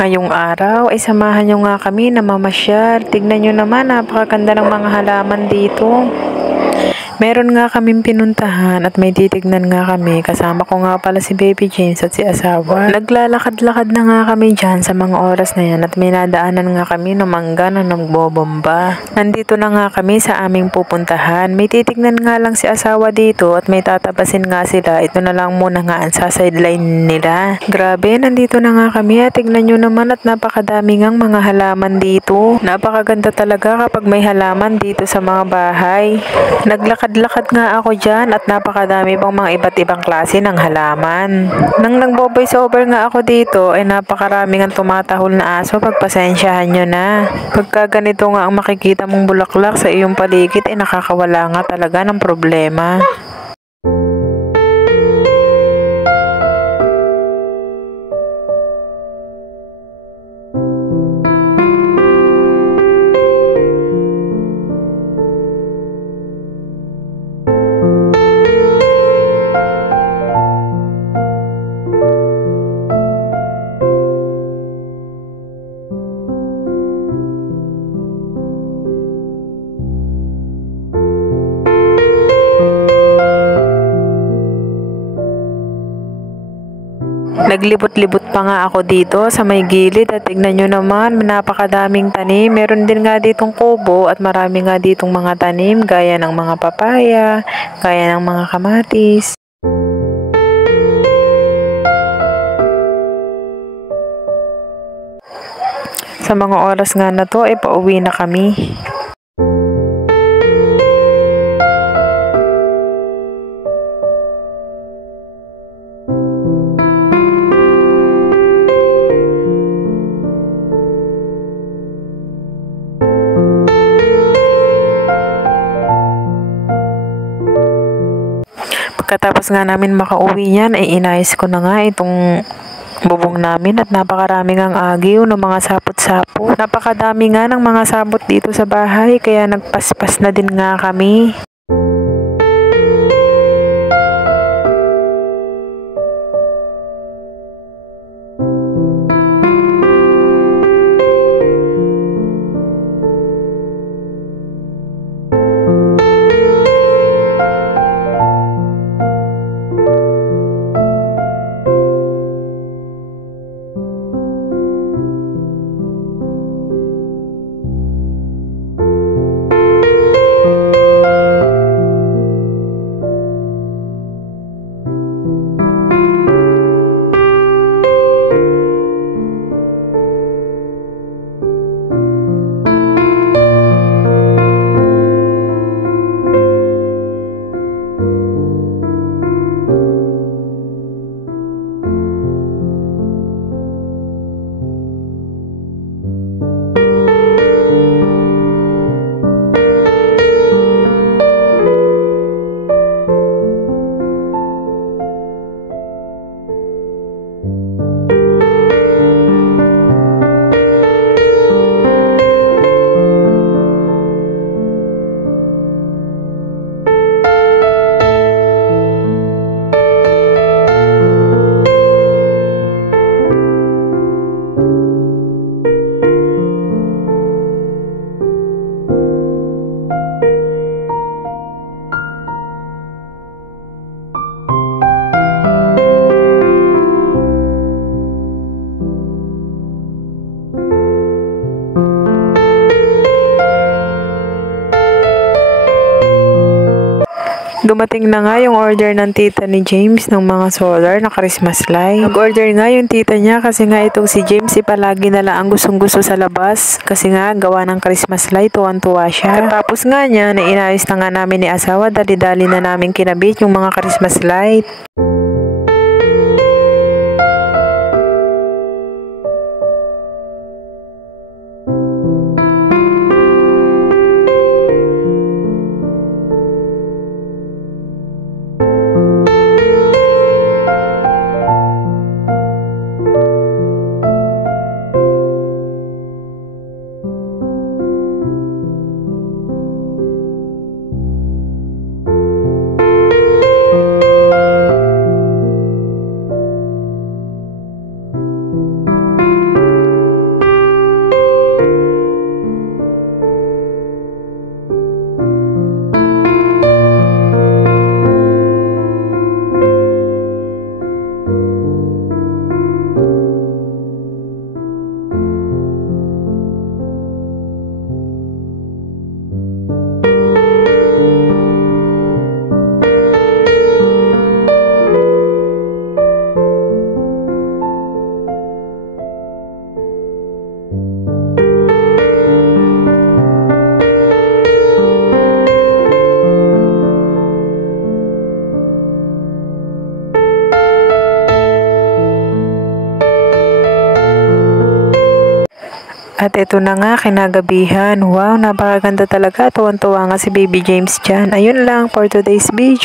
Ngayong araw ay samahan nyo nga kami na mamasyal. Tignan nyo naman, napakaganda ng mga halaman dito. Meron nga kaming pinuntahan at may titignan nga kami. Kasama ko nga pala si Baby James at si asawa. Naglalakad-lakad na nga kami dyan sa mga oras na yan at may nadaanan nga kami ng mangga na nagbobomba. Nandito na nga kami sa aming pupuntahan. May titignan nga lang si asawa dito at may tatapasin nga sila. Ito na lang muna nga ang sa sideline nila. Grabe, nandito na nga kami at tignan nyo naman at napakadami ngang mga halaman dito. Napakaganda talaga kapag may halaman dito sa mga bahay. Naglakad-lakad nga ako dyan at napakadami pang mga iba't ibang klase ng halaman. Nang nagbo-voice over nga ako dito ay napakarami ng tumatahol na aso. Pagpasensyahan nyo na. Pagka ganito nga ang makikita mong bulaklak sa iyong paligid ay nakakawala nga talaga ng problema. Naglibot-libot pa nga ako dito sa may gilid at tignan nyo naman, napakadaming tanim. Meron din nga ditong kubo at marami nga ditong mga tanim gaya ng mga papaya, gaya ng mga kamatis. Sa mga oras nga na to ay pauwi na kami. Pagkatapos nga namin makauwi niyan ay inayos ko na nga itong bubong namin at napakarami ngang agiw ng mga sapot-sapot. Napakadami nga ng mga sapot dito sa bahay kaya nagpaspas na din nga kami. Dumating na nga yung order ng tita ni James ng mga solar na Christmas light. Nag-order nga yung tita niya kasi nga itong si James palagi na lang ang gustong-gusto sa labas. Kasi nga gawa ng Christmas light, tuwan-tuwa siya. Tapos nga niya, inayos na nga namin ni asawa, dali-dali na namin kinabit yung mga Christmas light. At ito na nga, kinagabihan. Wow, napakaganda talaga. Tuwan-tuwa nga si Baby James dyan. Ayun lang for today's video.